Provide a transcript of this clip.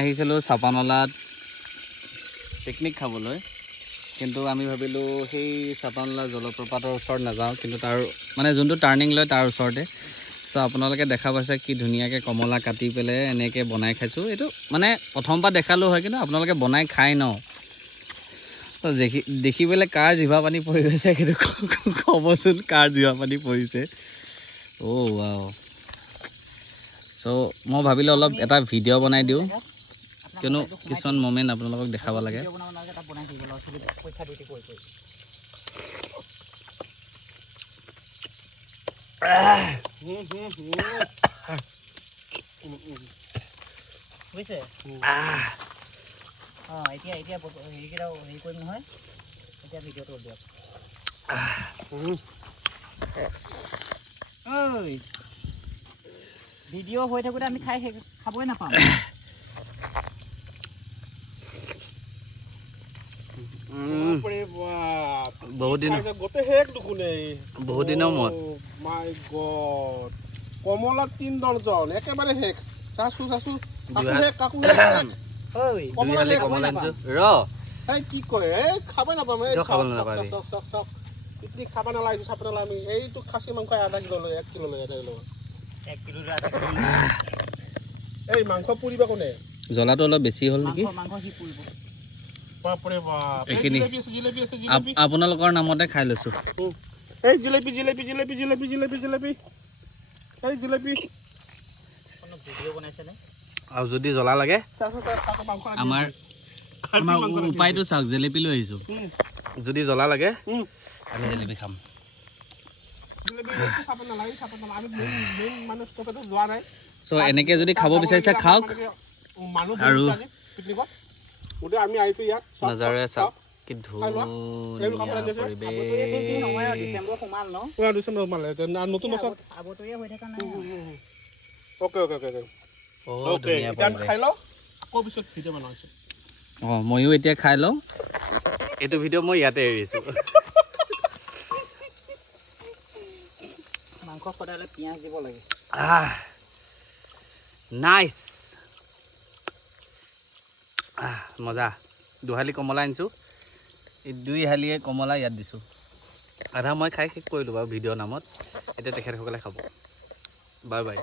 আহিছিলোঁ চাপানলাত পিকনিক খাবলৈ, কিন্তু আমি ভাবিলোঁ সেই চাপানলা জলপ্ৰপাতৰ ওচৰত নাযাওঁ, কিন্তু তাৰ মানে যোনটো টাৰ্ণিং লয় তাৰ ওচৰতে। চ' আপোনালোকে দেখা পাইছে কি ধুনীয়াকৈ কমলা কাটি পেলাই এনেকৈ বনাই খাইছোঁ। এইটো মানে প্ৰথমবাৰ দেখালোঁ হয়, কিন্তু আপোনালোকে বনাই খাই ন, দেখি পেলাই কাৰ জিভা পানী পৰি গৈছে সেইটো ক'বচোন, কাৰ জিভা পানী পৰিছে। অ' ৱাও। চ' মই ভাবিলোঁ অলপ এটা ভিডিঅ' বনাই দিওঁ, কিয়নো কিছুমান মমেণ্ট আপোনালোকক দেখাব লাগে। বুজিছে? এতিয়া হেৰিকেইটা হেৰি কৰিম নহয়, এতিয়া ভিডিঅ'টো দিয়ক। ঐ ভিডিঅ' হৈ থাকোঁতে আমি খাবই নাপাম। বহুত দিনৰ মূৰত কমলা 3 দৰ্জন একেবাৰে শেষ। চাচো কমলা আনিছোঁ কি কয় খাবই নাপাম। পিকনিক চাব নালাগে, আমি এইটো খাচী মাংস আধা কিলো লৈ 1 কিলো লৈ 1 কিলো এই মাংস পুৰিবা কোনে? জ্বলাটো অলপ বেছি হ'ল নেকি? এইখিনি আপোনালোকৰ নামতে খাই লৈছোঁ। এই জিলেপি আৰু যদি জ্বলা লাগে আমাৰ উপায়টো চাওক, জেলেপি লৈ আহিছোঁ। যদি জ্বলা লাগে আমি জেলেপি খাম। চ' এনেকৈ যদি খাব বিচাৰিছে খাওক। আৰু নজাৰে চাওক কি ধুনীয়া পৰিৱেশ। ময়ো এতিয়া খাই লওঁ। এইটো ভিডিঅ' মই ইয়াতে এৰিছোঁ। মাংস সদায় পিঁয়াজ দিব লাগে। নাইচ, মজা। 2 হালি কমলা আনিছোঁ, এই 2 হালিয়ে কমলা ইয়াত দিছোঁ। আধা মই খাই শেষ কৰিলোঁ বাৰু ভিডিঅ'ৰ নামত। এতিয়া তেখেতসকলে খাব। Bye bye.